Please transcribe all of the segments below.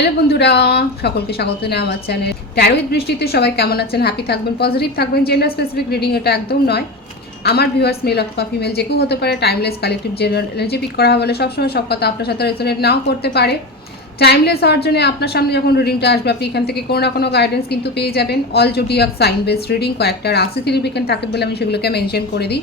Hello বন্ধুরা, সকলকে স্বাগত জানাই আমার চ্যানেল ট্যারোইড বৃষ্টিতে সবাই কেমন আছেন? হ্যাপি থাকবেন পজিটিভ থাকবেন জেন্ডার স্পেসিফিক রিডিং এটা একদম নয়। আমার ভিউয়ার্স মেল অথবা ফিমেল যে কেউ হতে পারে timeless collective general energy pick করা হবে সবসময় সব কথা আপনার সাথে রেজোনেট নাও করতে পারে। টাইমলেস হওয়ার জন্য আপনার সামনে যখন রিডিংটা আসবে, আপনি এখান থেকে কোনো না কোনো গাইডেন্স কিন্তু পেয়ে যাবেন। All zodiac sign based reading কয়েকটা রাশি সিগনিফিকেন্ট থাকে বলে আমি সেগুলোকে মেনশন করে দিই।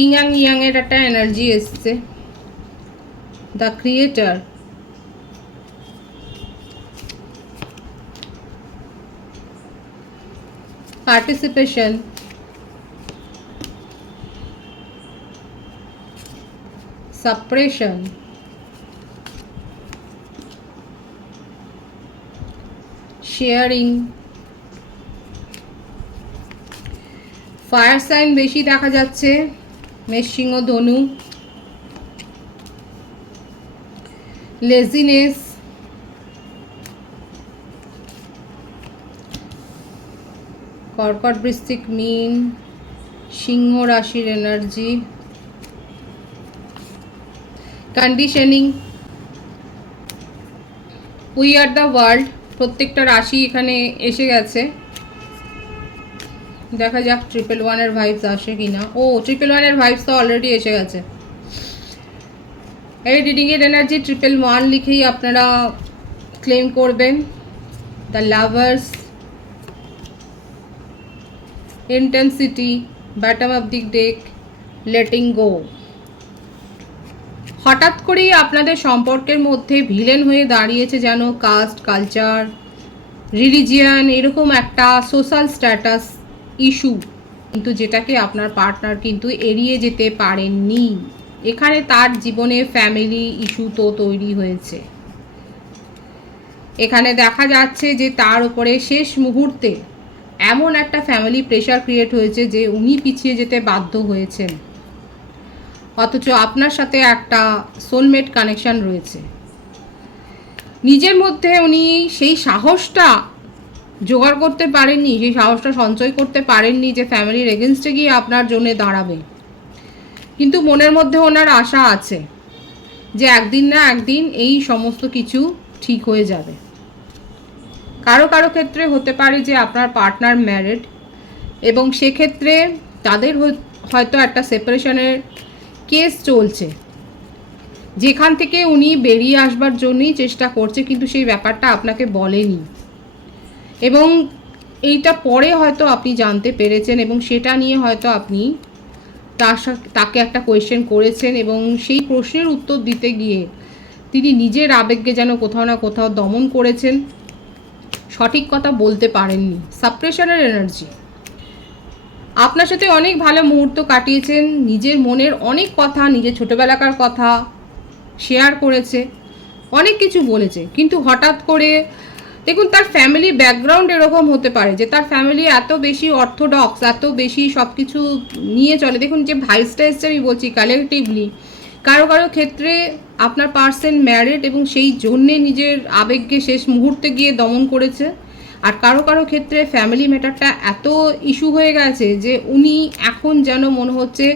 ইয়াং ইয়াং এর একটা এনার্জি এসছে। The creator participation suppression sharing fire sign বেশি দেখা যাচ্ছে। মেষসিংহ ধনু। লেজিনেস কর্কট বৃশ্চিক মিন। সিংহ রাশির energy conditioning we are the world প্রত্যেকটা রাশি এখানে এসে গেছে। দেখা যাক ট্রিপল ওয়ানের ভাইবস আসে কি না ও ট্রিপল ওয়ানের ভাইবস তো অলরেডি এসে গেছে। এই রিডিংয়ের এনার্জি ট্রিপল ওয়ান লিখেই আপনারা ক্লেম করবেন। The lovers intensity bottom of the deck letting go হঠাৎ করেই আপনাদের সম্পর্কের মধ্যে ভিলেন হয়ে দাঁড়িয়েছে যেন কাস্ট কালচার রিলিজিয়ান এরকম একটা সোশ্যাল স্ট্যাটাস ইস্যু কিন্তু যেটাকে আপনার পার্টনার কিন্তু এড়িয়ে যেতে পারেননি। এখানে তার জীবনে ফ্যামিলি ইস্যু তো তৈরি হয়েছে। এখানে দেখা যাচ্ছে যে তার উপরে শেষ মুহূর্তে এমন একটা ফ্যামিলি প্রেশার ক্রিয়েট হয়েছে যে উনি পিছিয়ে যেতে বাধ্য হয়েছেন। অথচ আপনার সাথে একটা সোলমেট কানেকশন রয়েছে। নিজের মধ্যে উনি সেই সাহসটা জোগাড় করতে পারেননি, সেই সাহসটা সঞ্চয় করতে পারেননি যে ফ্যামিলির এগেনস্টে গিয়ে আপনার জন্য দাঁড়াবে। কিন্তু মনের মধ্যে ওনার আশা আছে যে একদিন না একদিন এই সমস্ত কিছু ঠিক হয়ে যাবে। কারও কারও ক্ষেত্রে হতে পারে যে আপনার পার্টনার ম্যারিড এবং সেক্ষেত্রে তাদের হয়তো একটা সেপারেশনের কেস চলছে। যেখান থেকে উনি বেরিয়ে আসবার জন্যই চেষ্টা করছে, কিন্তু সেই ব্যাপারটা আপনাকে বলেনি। এবং এইটা পরে হয়তো আপনি জানতে পেরেছেন এবং সেটা নিয়ে হয়তো আপনি তার তাকে একটা কোয়েশ্চেন করেছেন এবং সেই প্রশ্নের উত্তর দিতে গিয়ে তিনি নিজের আবেগকে যেন কোথাও না কোথাও দমন করেছেন। সঠিক কথা বলতে পারেননি। সাপ্রেশনের এনার্জি আপনার সাথে অনেক ভালো মুহূর্ত কাটিয়েছেন, নিজের মনের অনেক কথা, নিজের ছোটোবেলাকার কথা শেয়ার করেছে, অনেক কিছু বলেছে। কিন্তু হঠাৎ করে দেখুন, তার ফ্যামিলি ব্যাকগ্রাউন্ড এরকম হতে পারে যে তার ফ্যামিলি এত বেশি অর্থোডক্স এত বেশি সব কিছু নিয়ে চলে। দেখুন, যে ভাইসটা এসছে আমি বলছি কালেকটিভলি কারও কারও ক্ষেত্রে আপনার পার্সন ম্যারিড এবং সেই জন্যে নিজের আবেগকে শেষ মুহূর্তে গিয়ে দমন করেছে। আর কারও কারও ক্ষেত্রে ফ্যামিলি ম্যাটারটা এত ইস্যু হয়ে গেছে যে উনি এখন যেন মনে হচ্ছে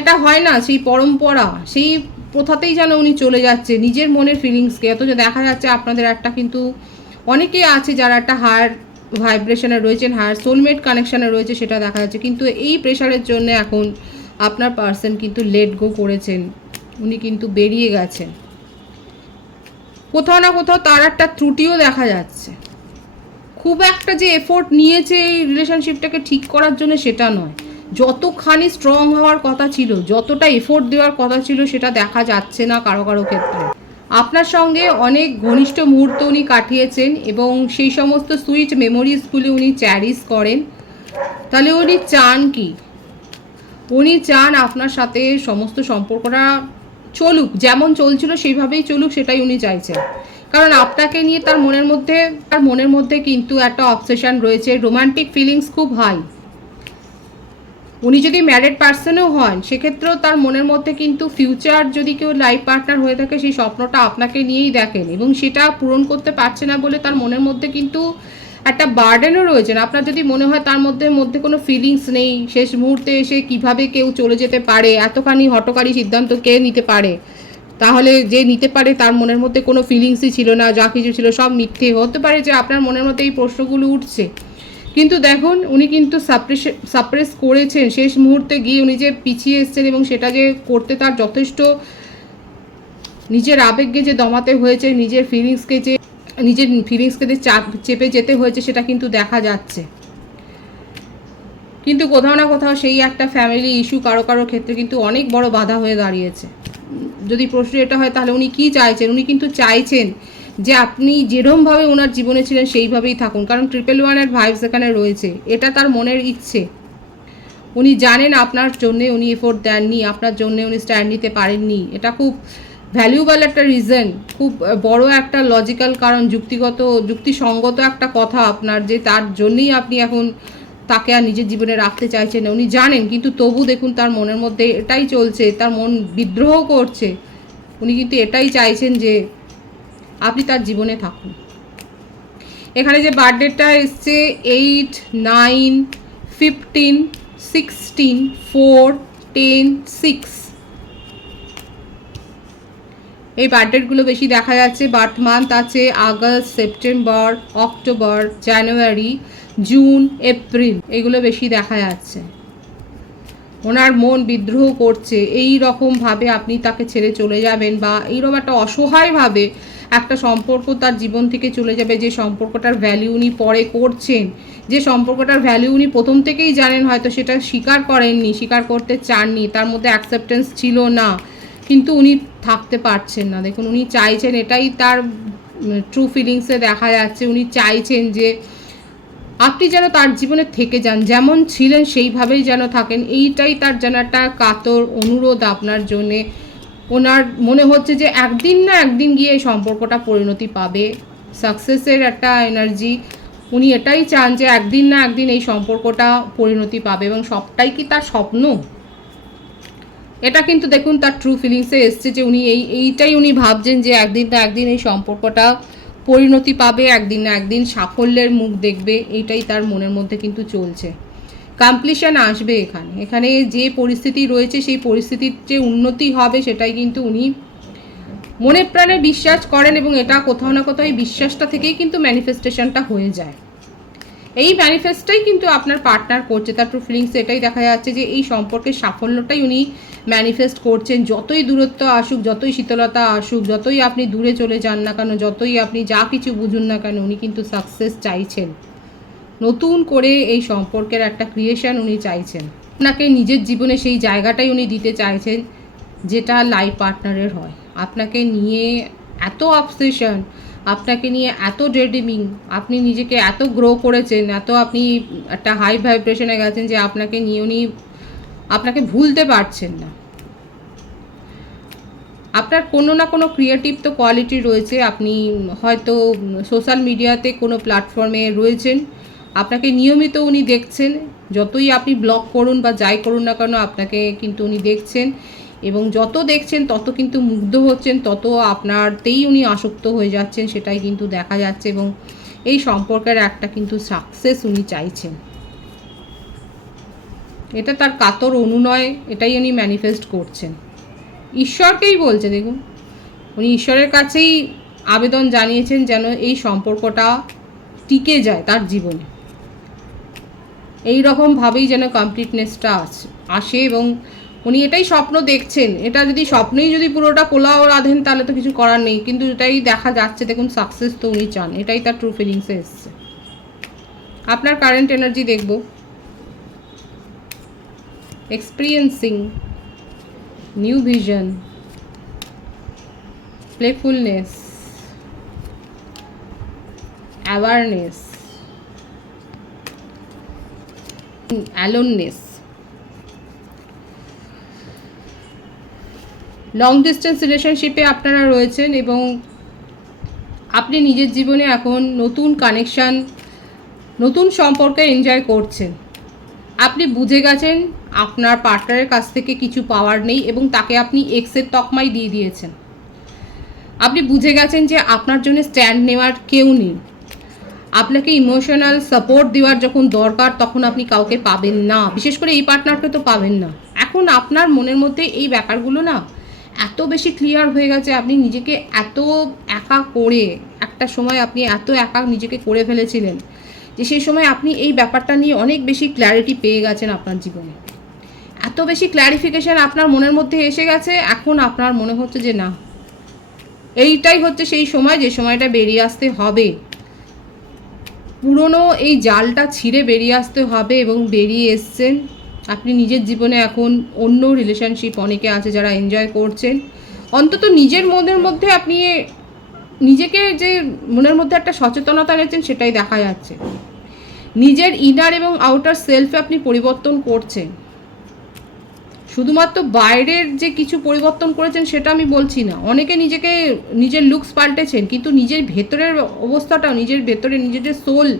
এটা হয় না, সেই পরম্পরা, সেই প্রথাতেই যেন উনি চলে যাচ্ছে, নিজের মনের ফিলিংসকে অথচ দেখা যাচ্ছে আপনাদের একটা কিন্তু অনেকেই আছে যারা একটা হায়ার ভাইব্রেশনে রয়েছেন হায়ার সোলমেট কানেকশানে রয়েছে সেটা দেখা যাচ্ছে। কিন্তু এই প্রেশারের জন্য এখন আপনার পার্সন কিন্তু লেট গো করেছেন। উনি কিন্তু বেরিয়ে গেছেন। কোথাও না কোথাও তার একটা ত্রুটিও দেখা যাচ্ছে। খুব একটা যে এফোর্ট নিয়েছে এই রিলেশনশিপটাকে ঠিক করার জন্য সেটা নয়। যতখানি স্ট্রং হওয়ার কথা ছিল, যতটা এফোর্ট দেওয়ার কথা ছিল, সেটা দেখা যাচ্ছে না কারও কারও ক্ষেত্রে। আপনার সঙ্গে অনেক ঘনিষ্ঠ মুহূর্ত উনি কাটিয়েছেন এবং সেই সমস্ত সুইট মেমোরিজগুলি উনি চ্যারিস করেন। তাহলে উনি চান কি? উনি চান আপনার সাথে সমস্ত সম্পর্কটা চলুক, যেমন চলছিল সেইভাবেই চলুক সেটাই উনি চাইছেন। কারণ আপনাকে নিয়ে তার মনের মধ্যে, তার মনের মধ্যে কিন্তু একটা অবসেশন রয়েছে রোমান্টিক ফিলিংস খুব হাই উনি যদি ম্যারিড পার্সনও হন, সেক্ষেত্রেও তার মনের মধ্যে কিন্তু ফিউচার যদি কেউ লাইফ পার্টনার হয়ে থাকে, সেই স্বপ্নটা আপনাকে নিয়েই দেখেন এবং সেটা পূরণ করতে পারছে না বলে তার মনের মধ্যে কিন্তু একটা বার্ডেনও রয়েছে আপনার যদি মনে হয় তার মধ্যে মধ্যে কোনো ফিলিংস নেই, শেষ মুহূর্তে এসে কীভাবে কেউ চলে যেতে পারে, এতখানি হটকারী সিদ্ধান্ত কে নিতে পারে, তাহলে যে নিতে পারে তার মনের মধ্যে কোনো ফিলিংসই ছিল না, যা কিছু ছিল সব মিথ্যে। হতে পারে যে আপনার মনের মধ্যে এই প্রশ্নগুলো উঠছে। কিন্তু দেখুন, উনি কিন্তু সাপ্রেস সাপ্রেস করেছেন। শেষ মুহূর্তে গিয়ে উনি যে পিছিয়ে এসছেন এবং সেটা যে করতে তার যথেষ্ট নিজের আবেগকে যে দমাতে হয়েছে, নিজের ফিলিংসকে যে, নিজের ফিলিংসকে যে চাপ চেপে যেতে হয়েছে, সেটা কিন্তু দেখা যাচ্ছে। কিন্তু কোথাও না কোথাও সেই একটা ফ্যামিলি ইস্যু কারও কারও ক্ষেত্রে কিন্তু অনেক বড় বাধা হয়ে দাঁড়িয়েছে। যদি প্রশ্ন এটা হয়, তাহলে উনি কী চাইছেন? উনি কিন্তু চাইছেন যে আপনি যেরমভাবে ওনার জীবনে ছিলেন, সেইভাবেই থাকুন। কারণ ট্রিপল ওয়ানের ভাইবস এখানে রয়েছে। এটা তার মনের ইচ্ছে। উনি জানেন আপনার জন্যে উনি এফোর্ট দেননি, আপনার জন্যে উনি স্ট্যান্ড নিতে পারেননি। এটা খুব ভ্যালুয়েবল একটা রিজন খুব বড় একটা লজিক্যাল কারণ, যুক্তিগত, যুক্তিসঙ্গত একটা কথা আপনার যে তার জন্যেই আপনি এখন তাকে আর নিজের জীবনে রাখতে চাইছেন। না উনি জানেন, কিন্তু তবু দেখুন তার মনের মধ্যে এটাই চলছে, তার মন বিদ্রোহ করছে। উনি কিন্তু এটাই চাইছেন যে আপনি তার জীবনে থাকুন। এখানে যে বার্থডেটা এসছে eight nine fifteen sixteen four ten six এই বার্থডেটগুলো বেশি দেখা যাচ্ছে বার্থ মান্থ আছে August, September, October, January, June, April. এগুলো বেশি দেখা যাচ্ছে। ওনার মন বিদ্রোহ করছে। এই রকমভাবে আপনি তাকে ছেড়ে চলে যাবেন বা এইরকম একটা অসহায়ভাবে একটা সম্পর্ক তার জীবন থেকে চলে যাবে, যে সম্পর্কটার ভ্যালু উনি পরে করছেন। যে সম্পর্কটার ভ্যালু উনি প্রথম থেকেই জানেন, হয়তো সেটা স্বীকার করেননি, স্বীকার করতে চাননি, তার মধ্যে অ্যাকসেপ্টেন্স ছিল না। কিন্তু উনি থাকতে পারছেন না। দেখুন, উনি চাইছেন, এটাই তার ট্রু ফিলিংসে দেখা যাচ্ছে। উনি চাইছেন যে আপনি যেন তার জীবনে থেকে যান, যেমন ছিলেন সেইভাবেই যেন থাকেন। এইটাই তার যেন একটা কাতর অনুরোধ আপনার জন্যে। ওনার মনে হচ্ছে যে একদিন না একদিন গিয়ে এই সম্পর্কটা পরিণতি পাবে। সাকসেসের একটা এনার্জি উনি এটাই চান যে একদিন না একদিন এই সম্পর্কটা পরিণতি পাবে এবং সবটাই কি তার স্বপ্ন? এটা কিন্তু দেখুন তার ট্রু ফিলিংসে এসছে যে উনি এই, এইটাই উনি ভাবছেন যে একদিন না একদিন এই সম্পর্কটা পরিণতি পাবে, একদিন না একদিন সাফল্যের মুখ দেখবে। এইটাই তার মনের মধ্যে কিন্তু চলছে। কমপ্লিশন আসবে এখানে। এখানে যে পরিস্থিতি রয়েছে, সেই পরিস্থিতির যে উন্নতি হবে সেটাই কিন্তু উনি মনে প্রাণে বিশ্বাস করেন এবং এটা কোথাও না কোথাও এই বিশ্বাসটা থেকেই কিন্তু ম্যানিফেস্টেশনটা হয়ে যায়। এই ম্যানিফেস্টটাই কিন্তু আপনার পার্টনার করছে। তার ফিলিংস এটাই দেখা যাচ্ছে যে এই সম্পর্কের সাফল্যটাই উনি ম্যানিফেস্ট করছেন। যতই দূরত্ব আসুক, যতই শীতলতা আসুক, যতই আপনি দূরে চলে যান না কেন, যতই আপনি যা কিছু বুঝুন না কেন, উনি কিন্তু সাকসেস চাইছেন। নতুন করে এই সম্পর্কের একটা ক্রিয়েশন উনি চাইছেন। আপনাকে নিজের জীবনে সেই জায়গাটাই উনি দিতে চাইছেন, যেটা লাইফ পার্টনারের হয়। আপনাকে নিয়ে এত অবসেশন আপনাকে নিয়ে এত ড্রেডিমিং আপনি নিজেকে এত গ্রো করেছেন, এত আপনি একটা হাই ভাইব্রেশনে গেছেন যে আপনাকে নিয়ে উনি আপনাকে ভুলতে পারছেন না। আপনার কোনো না কোনো ক্রিয়েটিভ তো কোয়ালিটি রয়েছে, আপনি হয়তো সোশ্যাল মিডিয়াতে কোনো প্ল্যাটফর্মে রয়েছেন। আপনাকে নিয়মিত উনি দেখছেন, যতই আপনি ব্লগ করুন বা যাই করুন না কেন, আপনাকে কিন্তু উনি দেখছেন এবং যত দেখছেন, তত কিন্তু মুগ্ধ হচ্ছেন, তত আপনারতেই উনি আসক্ত হয়ে যাচ্ছেন, সেটাই কিন্তু দেখা যাচ্ছে এবং এই সম্পর্কের একটা কিন্তু সাকসেস উনি চাইছেন। এটা তার কাতর অনুনয়, এটাই উনি ম্যানিফেস্ট করছেন। ঈশ্বরকেই বলছে, দেখুন, উনি ঈশ্বরের কাছেই আবেদন জানিয়েছেন যেন এই সম্পর্কটা টিকে যায় তার জীবনে। এই রকমভাবেই যেন কমপ্লিটনেসটা আসে আসে এবং উনি এটাই স্বপ্ন দেখছেন। এটা যদি স্বপ্নেই যদি পুরোটা পোলাও রাধেন, তাহলে তো কিছু করার নেই। কিন্তু এটাই দেখা যাচ্ছে, দেখুন সাকসেস তো উনি চান। এটাই তার ট্রু ফিলিংসে এসছে। আপনার কারেন্ট এনার্জি দেখব। Experiencing new vision playfulness awareness aloneness long distance রিলেশনশিপে আপনারা রয়েছেন এবং আপনি নিজের জীবনে এখন নতুন কানেকশান নতুন সম্পর্কে এনজয় করছেন। আপনি বুঝে গেছেন আপনার পার্টনারের কাছ থেকে কিছু পাওয়ার নেই এবং তাকে আপনি এক্সের তকমাই দিয়ে দিয়েছেন। আপনি বুঝে গেছেন যে আপনার জন্য স্ট্যান্ড নেওয়ার কেউ নেই। আপনাকে ইমোশনাল সাপোর্ট দেওয়ার যখন দরকার, তখন আপনি কাউকে পাবেন না। বিশেষ করে এই পার্টনারকে তো পাবেন না। এখন আপনার মনের মধ্যে এই ব্যাপারগুলো না এত বেশি ক্লিয়ার হয়ে গেছে, আপনি নিজেকে এত একা করে একটা সময় আপনি এত একা নিজেকে করে ফেলেছিলেন যে সেই সময় আপনি এই ব্যাপারটা নিয়ে অনেক বেশি ক্ল্যারিটি পেয়ে গেছেন আপনার জীবনে। এত বেশি ক্ল্যারিফিকেশান আপনার মনের মধ্যে এসে গেছে, এখন আপনার মনে হচ্ছে যে না। এইটাই হচ্ছে সেই সময়, যে সময়টা বেরিয়ে আসতে হবে। পুরনো এই জালটা ছিঁড়ে বেরিয়ে আসতে হবে এবং বেরিয়ে এসছেন। আপনি নিজের জীবনে এখন অন্য রিলেশনশিপ অনেকে আছে যারা এনজয় করছেন। অন্তত নিজের মনের মধ্যে আপনি নিজেকে যে মনের মধ্যে একটা সচেতনতা রয়েছেন সেটাই দেখা যাচ্ছে। নিজের ইনার এবং আউটার সেলফে আপনি পরিবর্তন করছেন। শুধুমাত্র বাইরের যে কিছু পরিবর্তন করেছেন সেটা আমি বলছি না। অনেকে নিজেকে, নিজের লুকস পাল্টেছেন, কিন্তু নিজের ভেতরের অবস্থাটাও, নিজের ভেতরে নিজের যে সোল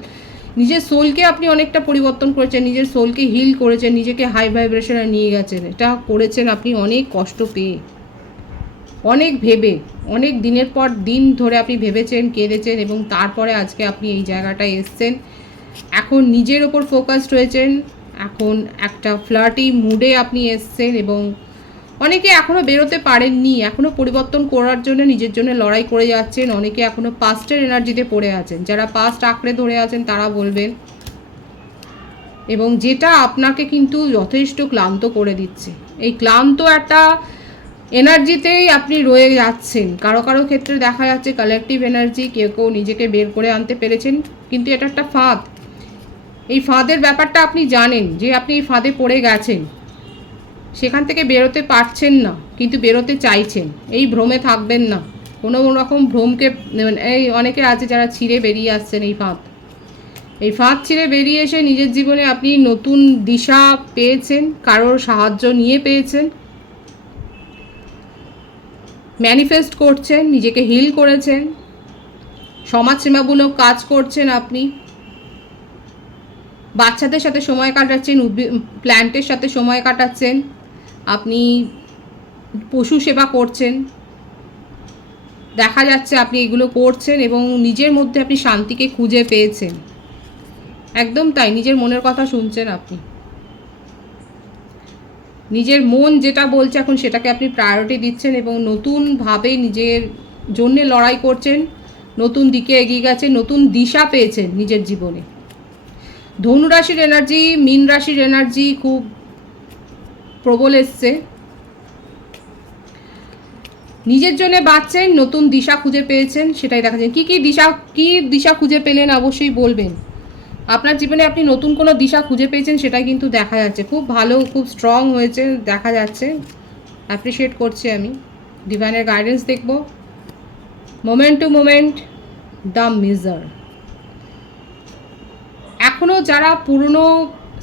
নিজের সোলকে আপনি অনেকটা পরিবর্তন করেছেন, নিজের সোলকে হিল করেছেন, নিজেকে হাই ভাইব্রেশনে নিয়ে গেছেন। এটা করেছেন আপনি অনেক কষ্ট পেয়ে। অনেক ভেবে, অনেক দিনের পর দিন ধরে আপনি ভেবেছেন, কেঁদেছেন এবং তারপরে আজকে আপনি এই জায়গাটায় এসছেন। এখন নিজের ওপর ফোকাসড হয়েছেন এখন একটা ফ্লার্টি মুডে আপনি এসছেন এবং অনেকে এখনও বেরোতে পারেননি এখনও পরিবর্তন করার জন্য নিজের জন্য লড়াই করে যাচ্ছেন, অনেকে এখনও পাস্টের এনার্জিতে পড়ে আছেন। যারা পাস্ট আঁকড়ে ধরে আছেন তারা বলবেন। এবং যেটা আপনাকে কিন্তু যথেষ্ট ক্লান্ত করে দিচ্ছে। এই ক্লান্ত একটা এনার্জিতেই আপনি রয়ে যাচ্ছেন। কারও কারও ক্ষেত্রে দেখা যাচ্ছে কালেকটিভ এনার্জি কেউ কেউ নিজেকে বের করে আনতে পেরেছেন, কিন্তু এটা একটা ফাঁদ। এই ফাঁদের ব্যাপারটা আপনি জানেন যে আপনি এই ফাঁদে পড়ে গেছেন। সেখান থেকে বেরোতে পারছেন না, কিন্তু বেরোতে চাইছেন। এই ভ্রমে থাকবেন না। কোনো রকম ভ্রমকে, এই অনেকে আছে যারা ছিঁড়ে বেরিয়ে আসছেন এই ফাঁদ। এই ফাঁদ ছিঁড়ে বেরিয়ে এসে নিজের জীবনে আপনি নতুন দিশা পেয়েছেন, কারোর সাহায্য নিয়ে পেয়েছেন। ম্যানিফেস্ট করছেন, নিজেকে হিল করেছেন। সমাজসেবামূলক কাজ করছেন আপনি। বাচ্চাদের সাথে সময় কাটাচ্ছেন প্ল্যান্টের সাথে সময় কাটাচ্ছেন, আপনি পশু সেবা করছেন। দেখা যাচ্ছে আপনি এগুলো করছেন এবং নিজের মধ্যে আপনি শান্তিকে খুঁজে পেয়েছেন। একদম তাই, নিজের মনের কথা শুনছেন আপনি। নিজের মন যেটা বলছে এখন সেটাকে আপনি প্রায়োরিটি দিচ্ছেন এবং নতুনভাবে নিজের জন্যে লড়াই করছেন, নতুন দিকে এগিয়ে গেছে নতুন দিশা পেয়েছেন নিজের জীবনে। ধনু রাশির এনার্জি মীন রাশির এনার্জি খুব প্রবল এসছে। নিজের জন্য বাঁচছেন, নতুন দিশা খুঁজে পেয়েছেন, সেটাই দেখা যায়। কী কী দিশা কী দিশা খুঁজে পেলেন অবশ্যই বলবেন। আপনার জীবনে আপনি নতুন কোনো দিশা খুঁজে পেয়েছেন, সেটাই কিন্তু দেখা যাচ্ছে। খুব ভালো, খুব স্ট্রং হয়েছে, দেখা যাচ্ছে। অ্যাপ্রিসিয়েট করছি আমি। ডিভাইনের গাইডেন্স দেখব। Moment to moment the measure এখনও যারা পুরনো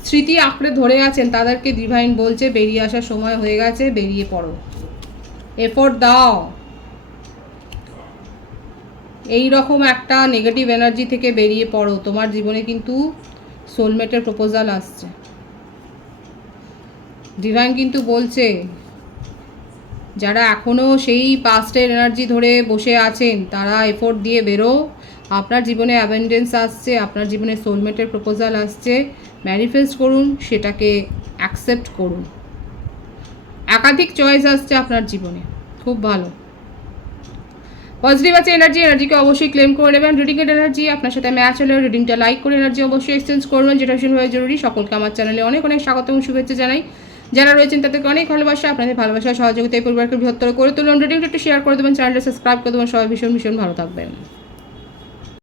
স্মৃতি আঁকড়ে ধরে আছেন, তাদেরকে ডিভাইন বলছে, বেরিয়ে আসার সময় হয়ে গেছে, বেরিয়ে পড়ো। এফোর্ট দাও। এই রকম একটা নেগেটিভ এনার্জি থেকে বেরিয়ে পড়ো। তোমার জীবনে কিন্তু সোলমেটের প্রপোজাল আসছে। ডিভাইন কিন্তু বলছে, যারা এখনও সেই পাস্টের এনার্জি ধরে বসে আছেন, তারা এফোর্ট দিয়ে বেরো। আপনার জীবনে অ্যাভেন্ডেন্স আসছে, আপনার জীবনে সোলমেটের প্রপোজাল আসছে ম্যানিফেস্ট করুন, সেটাকে অ্যাকসেপ্ট করুন। একাধিক চয়েস আসছে আপনার জীবনে, খুব ভালো। পজিটিভ আছে এনার্জি এনার্জিকে অবশ্যই ক্লেম করে নেবেন। রিডিংয়ের এনার্জি আপনার সাথে ম্যাচ হলে রিডিংটা লাইক করে এনার্জি অবশ্যই এক্সচেঞ্জ করবেন, যেটা ভীষণভাবে জরুরি। সকলকে আমার চ্যানেলে অনেক অনেক স্বাগত এবং শুভেচ্ছা জানাই। যারা রয়েছেন তাদেরকে অনেক ভালোবাসা, আপনাদের ভালোবাসা সহযোগিতায় পরিবারকে বৃহত্তর করে তুলুন রিডিংটা একটু শেয়ার করে দেবেন চ্যানেলটা সাবস্ক্রাইব করে দেবেন। সবাই ভীষণ ভীষণ ভালো থাকবেন।